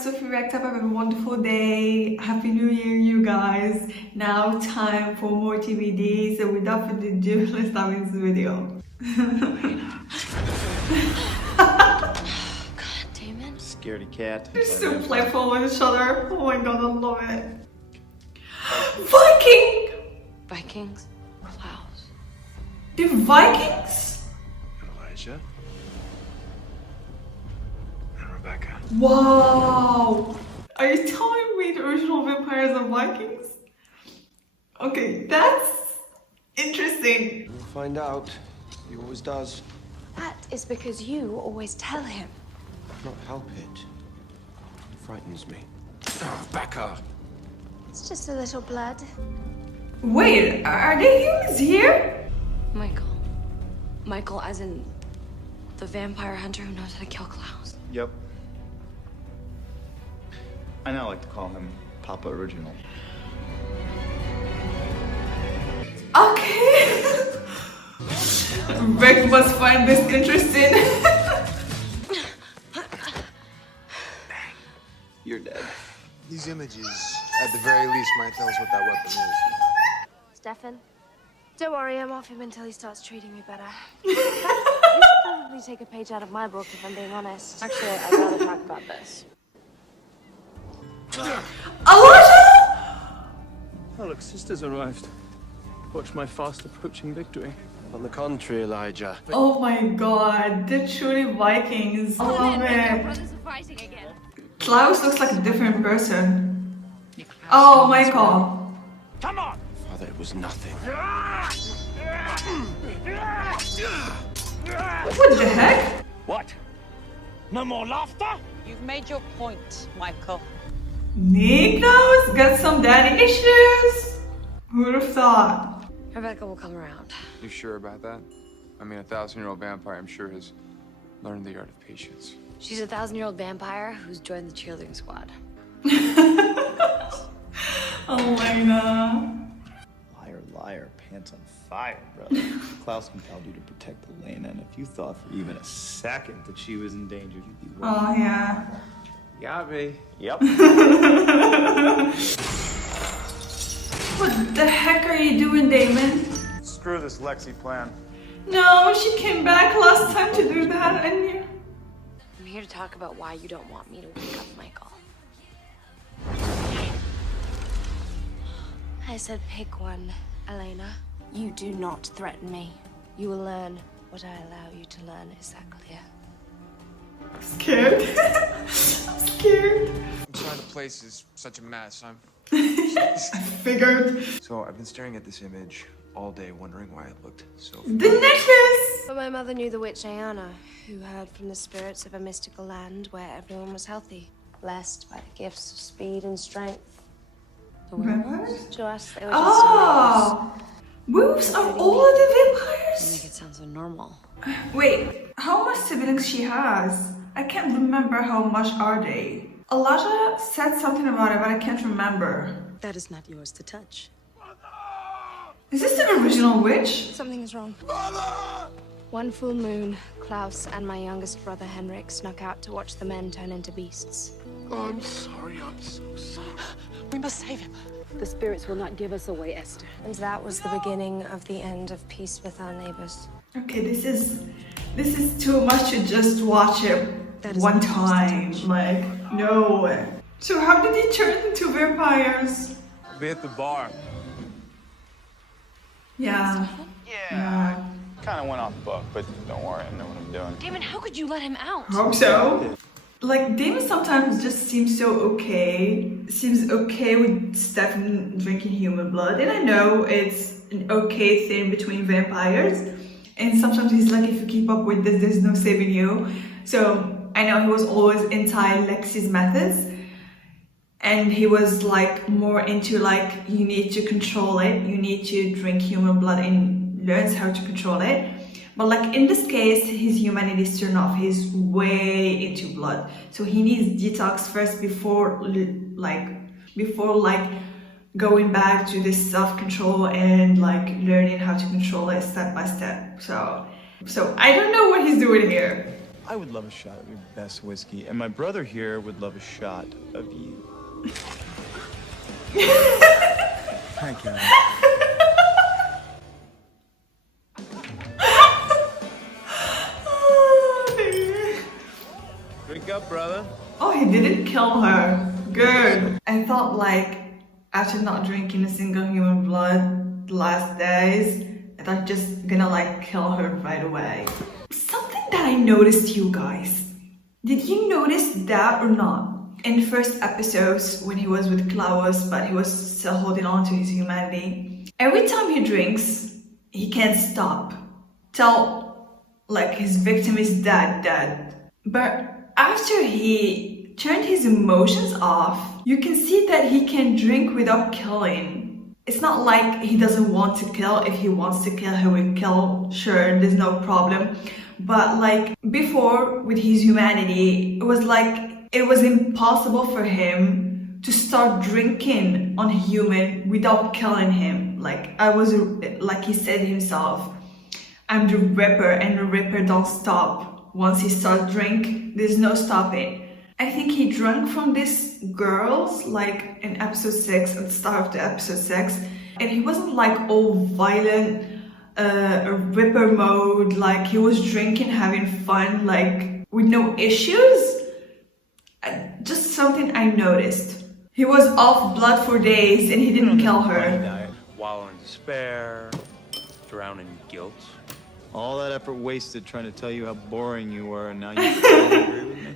SoFieReacts. Have a wonderful day. Happy New Year, you guys. Now time for more TBD. So without further ado, let's start with this video. God damn it. Scaredy cat. They're so playful with each other. Oh my god, I love it. Viking! Vikings? Klaus. The Vikings? Elijah. And Rebecca. Wow! Are you telling me the original vampires are Vikings? Okay, that's interesting. We'll find out. He always does. That is because you always tell him. I cannot help it. It frightens me. Oh, Becca! It's just a little blood. Wait, are they humans here? Michael. Michael as in the vampire hunter who knows how to kill Klaus. Yep. I now like to call him Papa Original. Okay. Rick must find this interesting. Bang. You're dead. These images, at the very least, might tell us what that weapon is. Stefan, don't worry, I'm off him until he starts treating me better. In fact, you should probably take a page out of my book if I'm being honest. Actually, I'd rather talk about this. Elijah! Oh, look, sister's arrived. Watch my fast approaching victory. On the contrary, Elijah. Oh my god, they're truly Vikings. I love it. Brothers are fighting again. Klaus looks like a different person. Oh, Michael. Come on! Father, it was nothing. What the heck? What? No more laughter? You've made your point, Michael. Nico's got some daddy issues. Who would have thought? Rebecca will come around. You sure about that? I mean, a 1,000-year-old vampire, I'm sure, has learned the art of patience. She's a 1,000-year-old vampire who's joined the cheerleading squad. Oh my god. Liar, liar, pants on fire, brother. Klaus compelled you to protect Elena, and if you thought for even a second that she was in danger, you'd be wrong. Oh yeah. Got me. Yep. What the heck are you doing, Damon? Screw this Lexi plan. No, she came back last time to do that and you... I'm here to talk about why you don't want me to wake up Michael. I said pick one, Elena. You do not threaten me. You will learn what I allow you to learn. Is that clear? I'm scared. I'm scared. Inside the place is such a mess. I figured. So I've been staring at this image all day, wondering why it looked so. The necklace! But my mother knew the witch Ayana, who heard from the spirits of a mystical land where everyone was healthy, blessed by the gifts of speed and strength. The werewolves? To us, they were just Oh! Werewolves are all of the You vampires? make it sound so normal. Wait, how much siblings she has? I can't remember how much are they. Elijah said something about it, but I can't remember. That is not yours to touch. Is this the original witch? Something is wrong. One full moon, Klaus and my youngest brother Henrik snuck out to watch the men turn into beasts. Oh, I'm sorry. I'm so sorry. We must save him. The spirits will not give us away, Esther. And that was the beginning of the end of peace with our neighbors. Okay, this is too much to just watch it That is one not supposed to time. touch. Like, no. So how did they turn into vampires? I'll be at the bar. Yeah. Yeah. Kind of went off book, but don't worry, I know what I'm doing. Damon, how could you let him out? Hope so. Like, Damon sometimes just seems so okay. Seems okay with Stefan drinking human blood. And I know it's an okay thing between vampires. And sometimes he's like, if you keep up with this, there's no saving you. So I know he was always anti-Lexi's methods. And he was like more into like, you need to control it. You need to drink human blood and learns how to control it. But like in this case, his humanity is turned off. He's way into blood. So he needs detox first before going back to this self-control and like learning how to control it step by step. So I don't know what he's doing here. I would love a shot of your best whiskey, and my brother here would love a shot of you. Thank you. Drink up, brother. Oh, he didn't kill her. Good. I thought like after not drinking a single human blood the last days, I thought just gonna like kill her right away. Something that I noticed, you guys. Did you notice that or not? In the first episodes when he was with Klaus, but he was still holding on to his humanity. Every time he drinks, he can't stop. Till like his victim is dead. But after he turned his emotions off, you can see that he can drink without killing. It's not like he doesn't want to kill. If he wants to kill, he will kill. Sure, there's no problem. But like before with his humanity, it was like it was impossible for him to start drinking on a human without killing him. Like like he said himself, I'm the Ripper and the Ripper don't stop. Once he starts drink, there's no stopping. I think he drank from this girls like in episode 6, at the start of the episode 6, and he wasn't like all violent, a Ripper mode, like he was drinking, having fun, like with no issues. Just something I noticed. He was off blood for days and he didn't kill her. Wallow in despair, drown in guilt. All that effort wasted trying to tell you how boring you were, and now you still agree with me?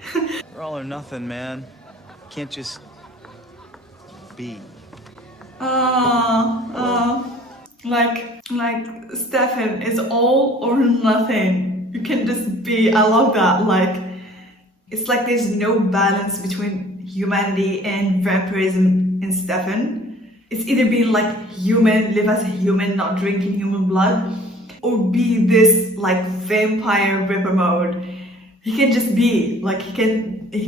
You're all or nothing, man. Can't just be. Like Stefan is all or nothing. You can just be. I love that. Like it's like there's no balance between humanity and vampirism in Stefan. It's either being like human, live as a human, not drinking human blood, or be this like vampire Ripper mode. He can just be like he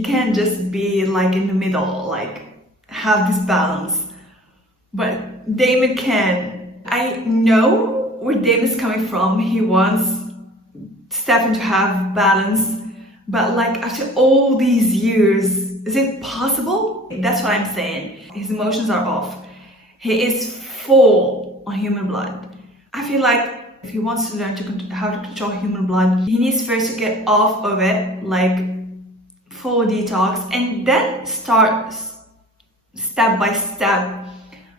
can just be like in the middle, like have this balance. But Damon can. I know where Damon's coming from. He wants Stefan to have balance, but like after all these years, is it possible? That's what I'm saying. His emotions are off. He is full on human blood. I feel like if he wants to learn how to control human blood, he needs first to get off of it, like full detox, and then start step by step,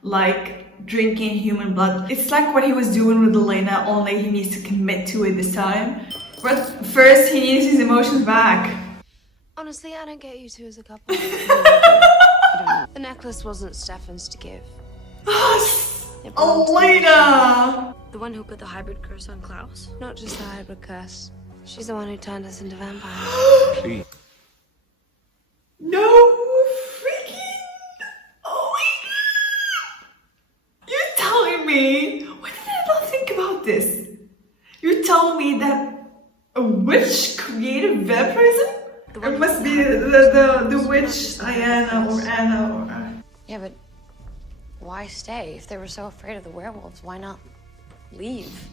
like drinking human blood. It's like what he was doing with Elena, only he needs to commit to it this time. But first he needs his emotions back. Honestly, I don't get you two as a couple. The necklace wasn't Stefan's to give. Elena! The one who put the hybrid curse on Klaus? Not just the hybrid curse. She's the one who turned us into vampires. Gee. No freaking... Oh my god! You're telling me... Why did I not think about this? You're telling me that a witch created vampirism? It must be the witch Diana or Anna or... Yeah, but why stay? If they were so afraid of the werewolves, why not leave?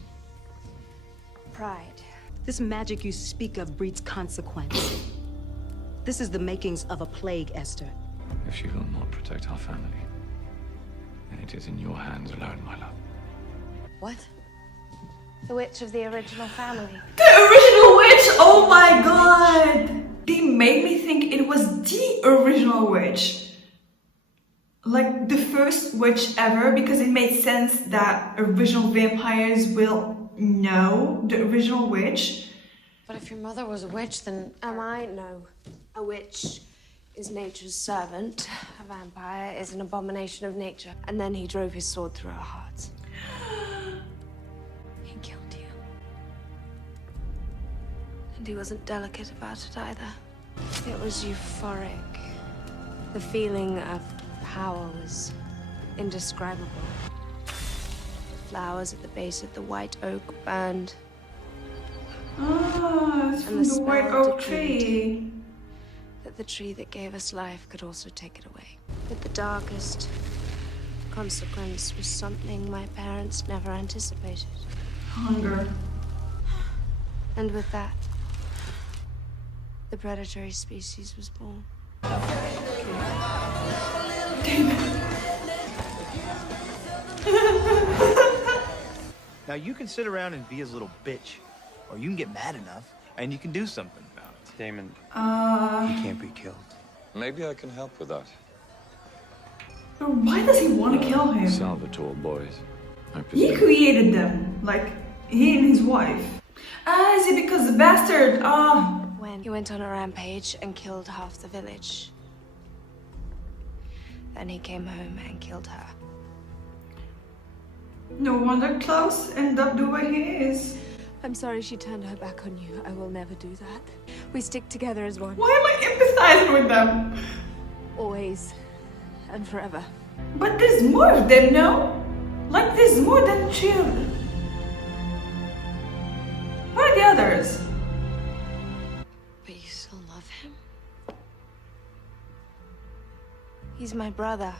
Pride. This magic you speak of breeds consequence. This is the makings of a plague, Esther. If she will not protect our family, then it is in your hands alone, my love. What? The witch of the original family. The original witch! Oh my god! They made me think it was the original witch. Like the first witch ever, because it made sense that original vampires will know the original witch. But if your mother was a witch, then am I? No. A witch is nature's servant. A vampire is an abomination of nature. And then he drove his sword through our hearts. He killed you. And he wasn't delicate about it either. It was euphoric. The feeling of power was indescribable. The flowers at the base of the white oak burned. Ah, it's from the white oak tree. That the tree that gave us life could also take it away. But the darkest consequence was something my parents never anticipated. Hunger. And with that, the predatory species was born. Now you can sit around and be his little bitch, or you can get mad enough and you can do something about it. Damon, He can't be killed. Maybe I can help with that. But why does he want to kill him? Salvatore boys. He created them, like he and his wife. Is it because the bastard? When he went on a rampage and killed half the village. Then he came home and killed her. No wonder Klaus ended up the way he is. I'm sorry she turned her back on you. I will never do that. We stick together as one. Why am I empathizing with them? Always. And forever. But there's more of them, no? Like there's more than two. Where are the others? But you still love him? He's my brother.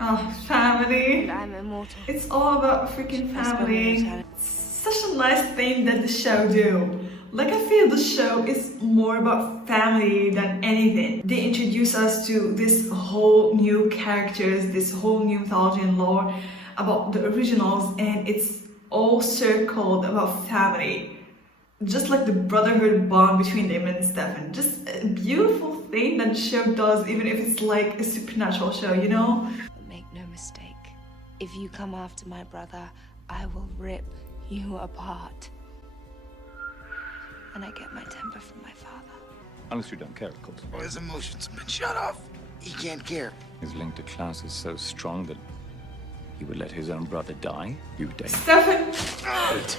Oh, family. And I'm immortal. It's all about freaking family. It's such a nice thing that the show do. Like I feel the show is more about family than anything. They introduce us to this whole new characters, this whole new mythology and lore about the originals, and it's all circled about family. Just like the brotherhood bond between them and Stefan. Just a beautiful thing that the show does, even if it's like a supernatural show, you know? But make no mistake. If you come after my brother, I will rip you apart. And I get my temper from my father. Unless you don't care, of course. Well, his emotions have been shut off. He can't care. His link to Klaus is so strong that he would let his own brother die. You, Dane. Stefan! wait.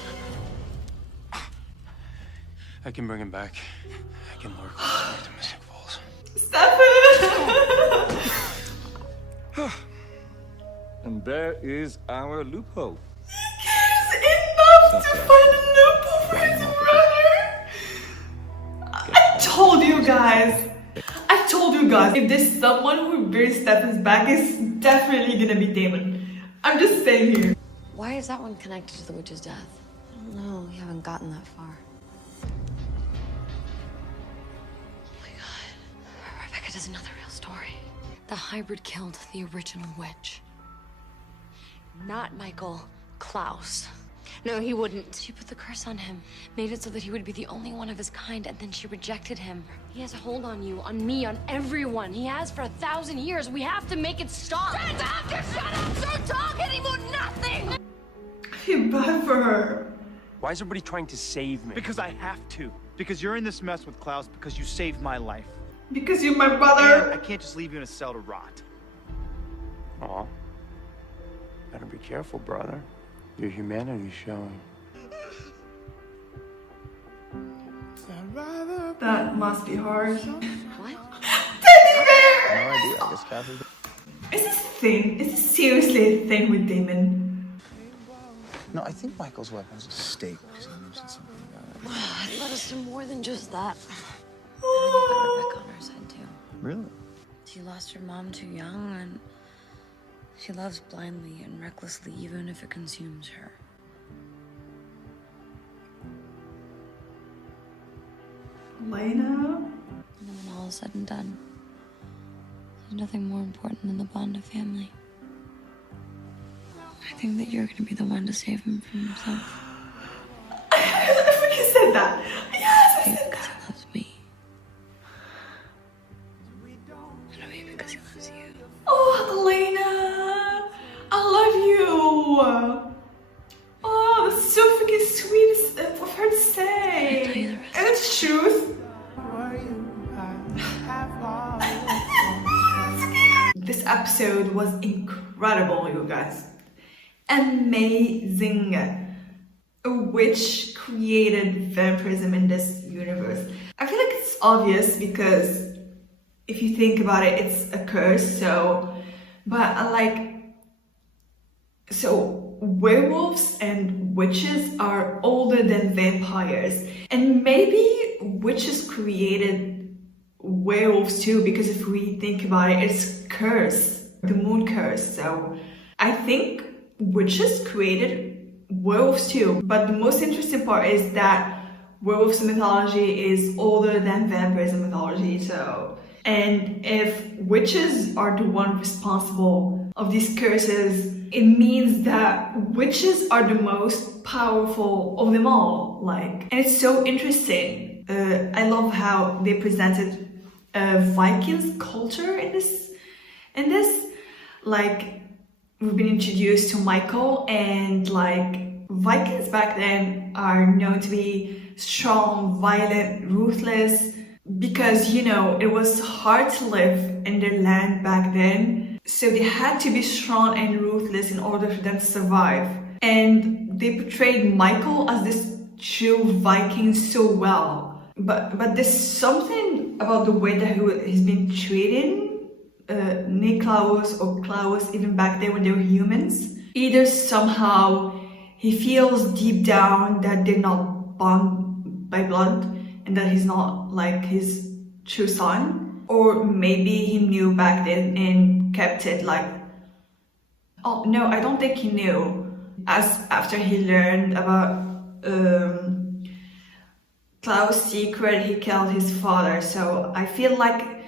I can bring him back. I can lure Klaus back to Mystic Falls. Stefan! And there is our loophole. Enough to find a loophole for his brother! I told you guys! If there's someone who brings Stefan's back, it's definitely gonna be Damon. I'm just saying here. Why is that one connected to the witch's death? I don't know. We haven't gotten that far. Oh my god. Rebecca does another real story. The hybrid killed the original witch. Not Michael. Klaus. No, he wouldn't. She put the curse on him, made it so that he would be the only one of his kind, and then she rejected him. He has a hold on you, on me, on everyone. He has for 1,000 years. We have to make it stop. Shut up! Just shut up! Don't talk anymore! Nothing! I feel bad for her. Why is everybody trying to save me? Because I have to. Because you're in this mess with Klaus because you saved my life. Because you're my brother. And I can't just leave you in a cell to rot. Aw. Better be careful, brother. Your humanity's showing. That must be hard. What? Teddy bear! No idea. I guess Kathy. Is this a thing? Is this seriously a thing with Damon? No, I think Michael's weapon's a stake because he mentioned something about it. It led us to more than just that. I think we got Rebecca on our side, too. Really? She lost her mom too young, and she loves blindly and recklessly, even if it consumes her. Lena? And when all is said and done, there's nothing more important than the bond of family. I think that you're gonna be the one to save him from himself. I freaking said that. Yes, I said Because that. he loves me. And maybe because he loves you. Oh, Elena, I love you. Oh, that's so freaking sweet of her to say. I'll tell you the rest. And it's truth. This episode was incredible, you guys. Amazing. A witch created vampirism in this universe. I feel like it's obvious because if you think about it, it's a curse. So werewolves and witches are older than vampires, and maybe witches created werewolves too, because if we think about it, it's curse, the moon curse. So I think witches created werewolves too. But the most interesting part is that werewolves mythology is older than vampires mythology, so. And if witches are the one responsible of these curses, it means that witches are the most powerful of them all. Like, and it's so interesting. I love how they presented Vikings culture in this. Like, we've been introduced to MACO, and like Vikings back then are known to be strong, violent, ruthless, because, you know, it was hard to live in their land back then. So they had to be strong and ruthless in order for them to survive. And they portrayed Michael as this true Viking so well. But there's something about the way that he's been treated, Niklaus or Klaus, even back then when they were humans. Either somehow he feels deep down that they're not bound by blood and that he's not like his true son, or maybe he knew back then and kept it like, oh no, I don't think he knew. As after he learned about Klaus' secret, he killed his father. So I feel like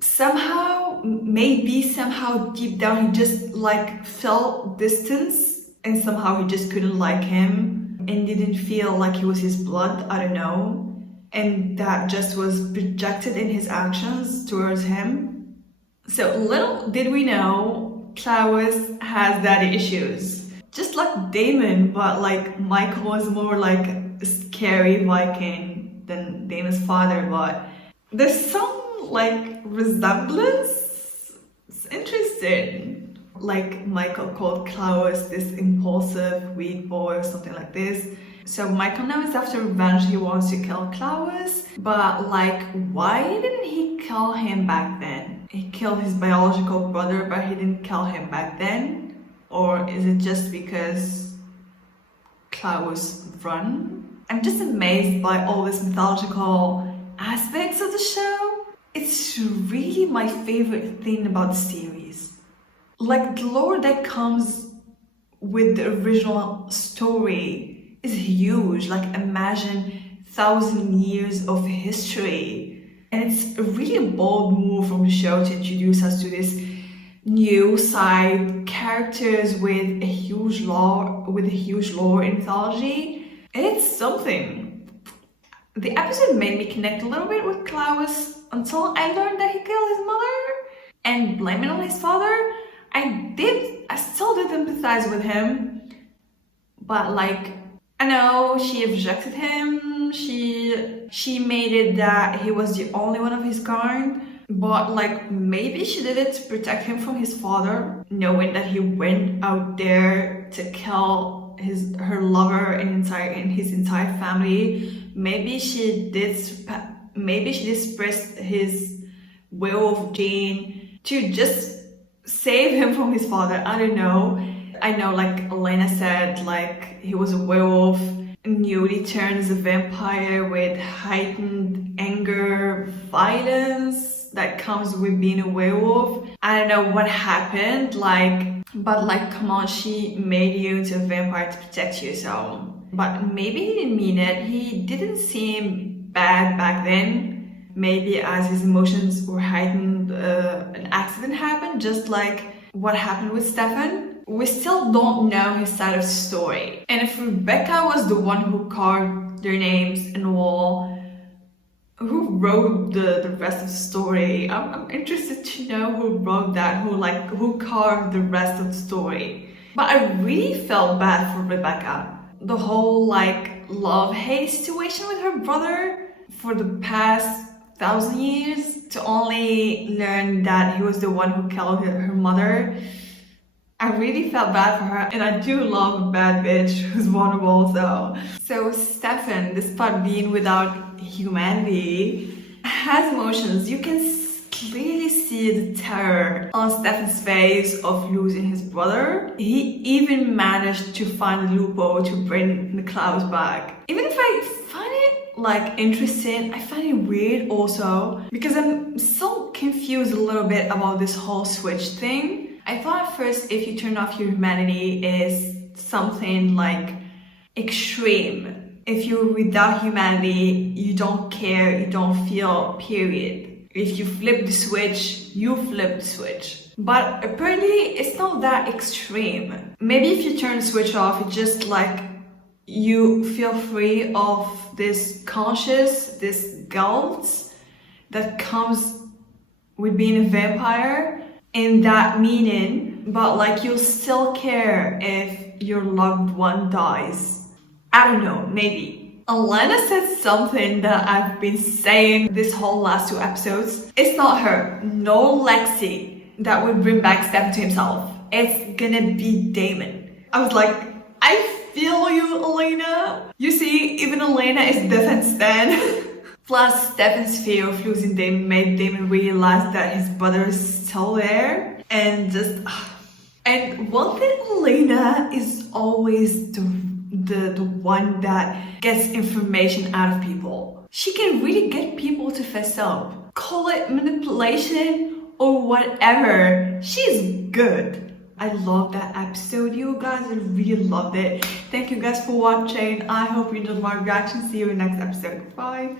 somehow, maybe somehow deep down, he just like felt distance, and somehow he just couldn't like him and didn't feel like he was his blood. I don't know. And that just was projected in his actions towards him. So little did we know, Klaus has daddy issues. Just like Damon, but like Michael was more like a scary Viking than Damon's father, but there's some like resemblance. It's interesting. Like Michael called Klaus this impulsive, weak boy or something like this. So Michael now is after revenge, he wants to kill Klaus, but like, why didn't he kill him back then? He killed his biological brother, but he didn't kill him back then? Or is it just because Klaus run? I'm just amazed by all these mythological aspects of the show. It's really my favorite thing about the series. Like, the lore that comes with the original story is huge. Like, imagine 1,000 years of history, and it's a really bold move from the show to introduce us to this new side characters with a huge lore in mythology. It's something. The episode made me connect a little bit with Klaus until I learned that he killed his mother and blame it on his father. I still did empathize with him, but like, I know she objected him, she made it that he was the only one of his kind, but like, maybe she did it to protect him from his father, knowing that he went out there to kill her lover and his entire family. Maybe she did express his werewolf gene to just save him from his father. I don't know. I know, like Elena said, like he was a werewolf, newly turned as a vampire with heightened anger, violence that comes with being a werewolf. I don't know what happened, but come on, she made you into a vampire to protect you, so. But maybe he didn't mean it. He didn't seem bad back then. Maybe as his emotions were heightened, an accident happened, just like what happened with Stefan. We still don't know his side of the story. And if Rebecca was the one who carved their names in the wall, who wrote the rest of the story? I'm interested to know who wrote that, who carved the rest of the story. But I really felt bad for Rebecca. The whole love-hate situation with her brother for the past 1,000 years, to only learn that he was the one who killed her mother. I really felt bad for her, and I do love a bad bitch who's vulnerable, though. So Stefan, despite being without humanity, has emotions. You can clearly see the terror on Stefan's face of losing his brother. He even managed to find a loophole to bring Niklaus back. Even if I find it interesting, I find it weird also, because I'm still confused a little bit about this whole switch thing. I thought at first if you turn off your humanity is something extreme, If you're without humanity, you don't care, you don't feel, period. If you flip the switch, you flip the switch. But apparently it's not that extreme. Maybe if you turn the switch off, it's just like you feel free of this conscious, this guilt that comes with being a vampire in that meaning, but like you'll still care if your loved one dies. I don't know, maybe. Elena said something that I've been saying this whole last 2 episodes. It's not her, no Lexi, that would bring back Stefan to himself. It's gonna be Damon. I was like, I feel you, Elena. You see, even Elena is Stefan's stan. Plus, Stefan's fear of losing Damon made Damon realize that his brother is still there. And just... And one thing, Elena is always the one that gets information out of people. She can really get people to fess up. Call it manipulation or whatever. She's good. I love that episode, you guys. I really loved it. Thank you guys for watching. I hope you enjoyed my reaction. See you in the next episode. Bye.